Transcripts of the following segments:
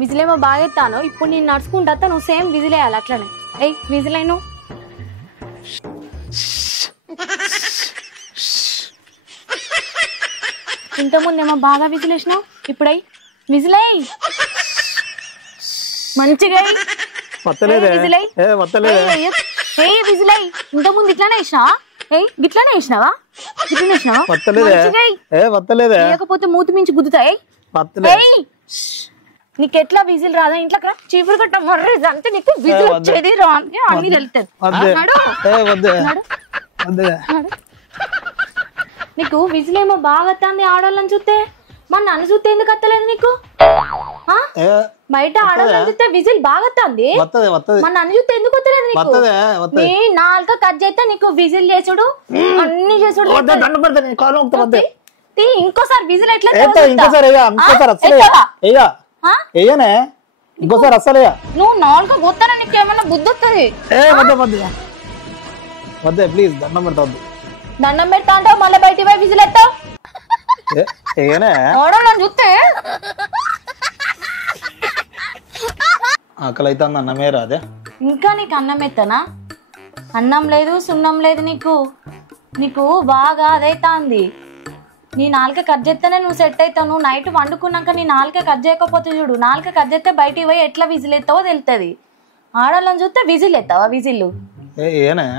విజిలేమో బాగా ఎత్తాను. ఇప్పుడు నేను నడుచుకుంటా నువ్వు సేమ్ విజిల్ వేయాలి అట్లనే. ఏయ్ విజిల్ అయిను. ఇంతకుముందేమో బాగా విజిల్ వేసినావు, ఇప్పుడై విజిల్ అయ్యి మంచిగా విజిల్ అయ్యి. ఇంతకుముందు ఇట్లానే వేసినావా? ఇట్లానే వేసినావా? ఇట్లనే వేసినావా? లేకపోతే మూతి మించి గుద్దుతాయి. నీకెట్లా విజిల్ రాదా? ఇంట్లో చీపురు కట్ట మర్రి అంటే నీకు విజిల్ వచ్చేది రా అన్ని తెలుస్తుంది. నీకు విజిల్ ఏమో బాగా వస్తుంది ఆడాలని చూస్తే, మన నన్ను చూస్తే ఎందుకు వస్తలేదు నీకు? బయట ఆడాలని చూస్తే విజిల్ బాగా వస్తుంది, మన నన్ను చూస్తే ఎందుకు వస్తలేదు నీకు? నీ నాలుక కట్ చేస్తే నీకు విజిల్ చేసుడు అన్ని చేసుడు. ఇంకోసారి విజిల్ ఎట్లా ఇంకోసారి అసలే నువ్వు నాలుగు పోతారా? నీకు ఏమన్నా బుద్ధి వస్తుంది? ప్లీజ్ దండం పెడతా. దండం పెడతా అంటావు, మళ్ళీ బయట పోయి విజిల్ ఎత్తావు. చూస్తే ఆకలి అయితే అన్నమే రాదే. ఇంకా నీకు అన్నం ఎత్తనా? అన్నం లేదు సున్నం లేదు నీకు. నీకు బాగా అదైతాంది. నీ నాలుక కట్ చేస్తేనే నువ్వు సెట్ అవుతావు. నువ్వు నైట్ వండుకున్నాక నీ నాలుక కట్ చేయకపోతే చూడు, నాలుక కట్ చేస్తే బయటికి పోయి ఎట్లా విజిల్ ఎత్తావో తెలుస్తుంది. ఆడాలని చూస్తే విజిల్ ఎత్తావా? విజిల్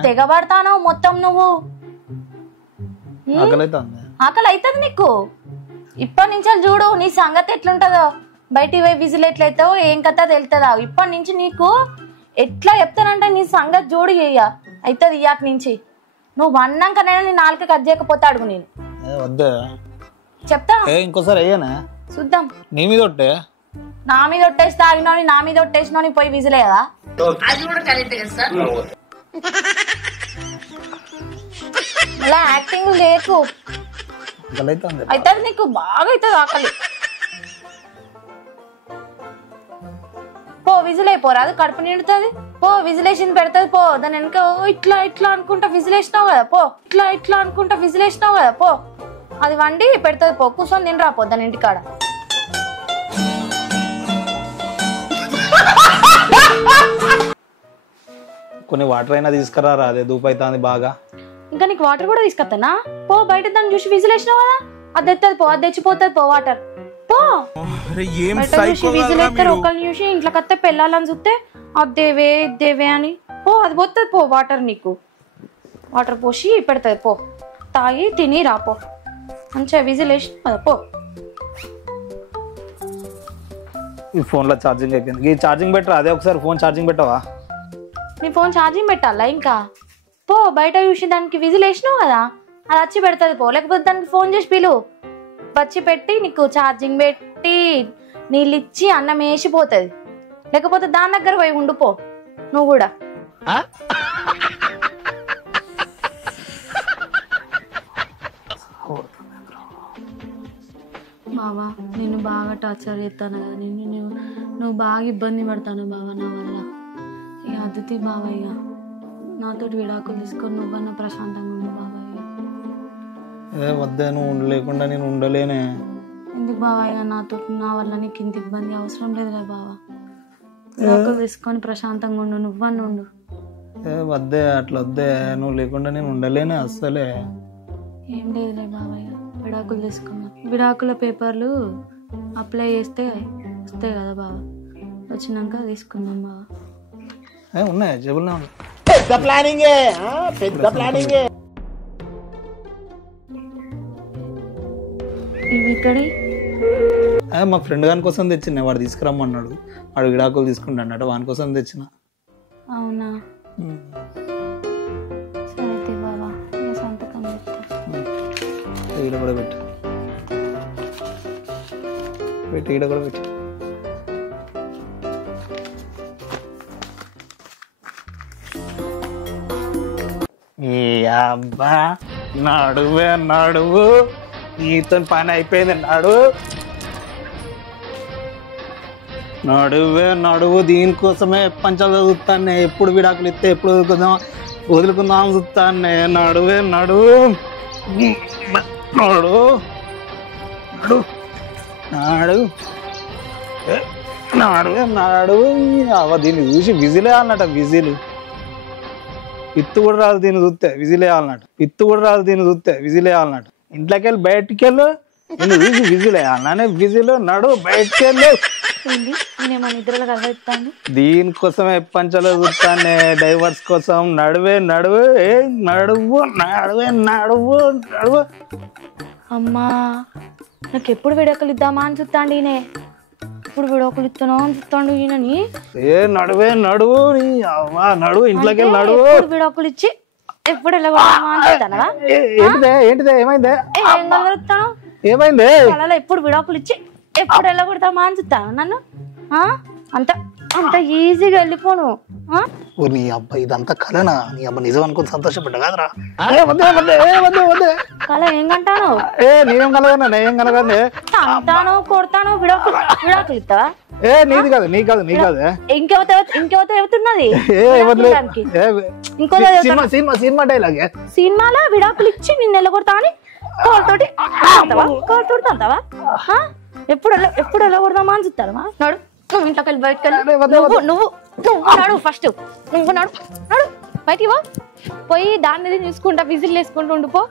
తెగబడతానో మొత్తం నువ్వు. ఆకలి అవుతుంది నీకు. ఇప్పటి నుంచి చూడు నీ సంగతి ఎట్లుంటదో. బయటికి పోయి విజిల్ ఎట్లయితావో ఏం కథ తెలుతుందా? ఇప్పటి నుంచి నీకు ఎట్లా చెప్తానంటే నీ సంగతి చూడు అవుతుంది. ఇయాక నుంచి నువ్వు వన్నాకనైనా నీ నాలుక కట్ చేయకపోతే అడుగు నేను చెప్తా. ఇంకోసారి చూద్దాం. నీ మీద ఒట్టే, నా మీద ఒట్టేసి తాగినోని నా మీద ఒట్టేసినోని పోయి విజిలే కదా. అలా యాక్టింగ్ లేకు. అవుతుంది నీకు బాగా అవుతుంది ఆకలి. పో విజిల్ అయిపోరా, అది కడుపు నిండుతుంది. పో విజిలేషన్ పెడతది. పో దాని వెనక ఇట్లా ఇట్లా అనుకుంటా విజిలేసినావు కదా. పో ఇట్లా ఇట్లా అనుకుంటా విజిలేసినావు కదా. పో అది వండి పెడతది. పో కూర్చొని తిని రాపో దాని ఇంటికాడ. కొన్ని వాటర్ అయినా తీసుకురా. అదే దూపు అవుతుంది బాగా. ఇంకా నీకు వాటర్ కూడా తీసుకొస్తానా? పో బయట దాన్ని చూసి విజిలేసినావు కదా, అది ఎత్తది. పో అది తెచ్చిపోతుంది. పో వాటర్. పో చూసి విజిల్ ఎత్తారు. ఒకరిని చూసి ఇంట్లోకి వస్తే పెళ్ళాలని చూస్తే అదేవే ఇదేవే అని. పో అది పోతుంది. పో వాటర్ నీకు వాటర్ పోసి పెడతాది. పో తాగి తిని రాపో. మంచిగా విజిల్ వేసి పో. ఈ ఫోన్ లో ఛార్జింగ్ అయిపోయింది. ఈ ఛార్జింగ్ పెట్టరా? అదే ఒకసారి ఫోన్ ఛార్జింగ్ పెట్టవా? నీ ఫోన్ ఛార్జింగ్ పెట్టాలా? ఇంకా పో బయట చూసి దానికి విజిల్ వేసినావు కదా, అది వచ్చి పెడతాది. పో లేకపోతే దానికి ఫోన్ చేసి పిలువు, వచ్చి పెట్టి నీకు ఛార్జింగ్ పెట్టి నీళ్ళు ఇచ్చి అన్నం వేసిపోతుంది. లేకపోతే దాని దగ్గర పోయి ఉండిపో నువ్వు కూడా. బావా నేను బాగా టార్చర్ చేస్తాను కదా, నువ్వు బాగా ఇబ్బంది పడతాను బావా నా వల్ల. ఇక అదితి బావా, ఇక నాతో విడాకులు తీసుకొని నువ్వన్నా ప్రశాంతంగా ఉండు బావా. వద్దా, నువ్వు ఉండలేకుండా నేను ఉండలేనే. ఎందుకు బావా? ఇక నాతో నా వల్ల నీకు ఇంత ఇబ్బంది అవసరం లేదులే బావా. విడాకులు తీసుకొని ప్రశాంతంగా ఉండు, నువ్వన్నా ఉండు. వద్దే, అట్లా వద్దే. నువ్వు లేకుండా నేను ఉండలేనే అస్సలే. ఏం లేదులే బావా, ఇక విడాకులు తీసుకున్నా. విడాకుల పేపర్లు అప్లై చేస్తే వస్తాయి కదా బావా, వచ్చినాక తీసుకుందాం బావా. ఉన్నాయి జేబుల్లో. పెద్ద ప్లానింగే, పెద్ద ప్లానింగే. మా ఫ్రెండ్ గాని కోసం తెచ్చిన, వాడు తీసుకురమ్మన్నాడు. వాడు విడాకులు తీసుకుంటా అన్నట్టు, వాని కోసం తెచ్చిన. అవునా? సరే బావా, సంతకం ఈడ కూడా పెట్టు, ఈడ కూడా పెట్టు. ఏ అబ్బా, నడువే నడువు, నీతో పని అయిపోయింది. నడువు దీనికోసమే పంచాలు చదువుతానే. ఎప్పుడు విడాకులు ఇస్తే ఎప్పుడు వదులుకుందాం చూస్తానే. నడువే నడువు నాడు నాడువే నడువు. దీన్ని చూసి విజిలే అన్నట. విజిలు పిత్తు కూడా రాదు దీన్ని చూస్తే విజిలే అన్నట్టు. పిత్తు కూడా రాదు దీన్ని చూస్తే విజిలే అన్నట్టు. ఇంట్లోకి వెళ్ళి బయటికి వెళ్ళు. నేను చూసి విజిలే అన్నానే. విజిలు నడు బయటికి వెళ్ళు. దీనికోసమే పంచలో చూస్తానే. డైవర్స్ కోసం. నడువే నడువు అమ్మా నాకు ఎప్పుడు విడాకులు ఇద్దామా అని చూస్తాండి ఈయన. ఎప్పుడు విడాకులు ఇస్తానో అని చూస్తాడు ఈయనని. నడువే నడువు నడువు ఇంట్లోకి వెళ్ళి నడువు. విడాకులు ఇచ్చి ఎప్పుడు వెళ్ళగొడతామా అని చూస్తానవా? ఏంటిదే ఏమైందే? ఏం కలగలుగుతాను? ఏమైంది? కళలో ఎప్పుడు విడాకులు ఇచ్చి ఎప్పుడు వెళ్ళగొడతామా అని చూస్తాను నన్ను. అంత అంత ఈజీగా వెళ్ళిపోను. నీ అబ్బా ఇదంతా కలనా? నీ అబ్బా నిజం అనుకుని సంతోషపడ్డా కాదరా? కళ ఏం కంటాను? నేనేం కలగన్నా? నేనేం కలగండి. అంటాను కొడతాను. విడాకులు ఇస్తావా? నీది కాదు నీ కాదు ఇంకెవత చెబుతున్నది? సినిమా డైలాగే. సినిమాలో విడాకులు ఇచ్చి నిన్ను వెళ్ళగొడతా అని కాలుతోటి అంటావా? ఎప్పుడు వెళ్ళగొడదామా అని చూస్తావా? నడు నువ్వు ఇంట్లోకి వెళ్ళి బయటకు వెళ్ళి. నువ్వు నడు ఫస్ట్. నువ్వు నడు బయటికి పోయి దాన్ని చూసుకుంటా విజిల్ వేసుకుంటూ ఉండిపో.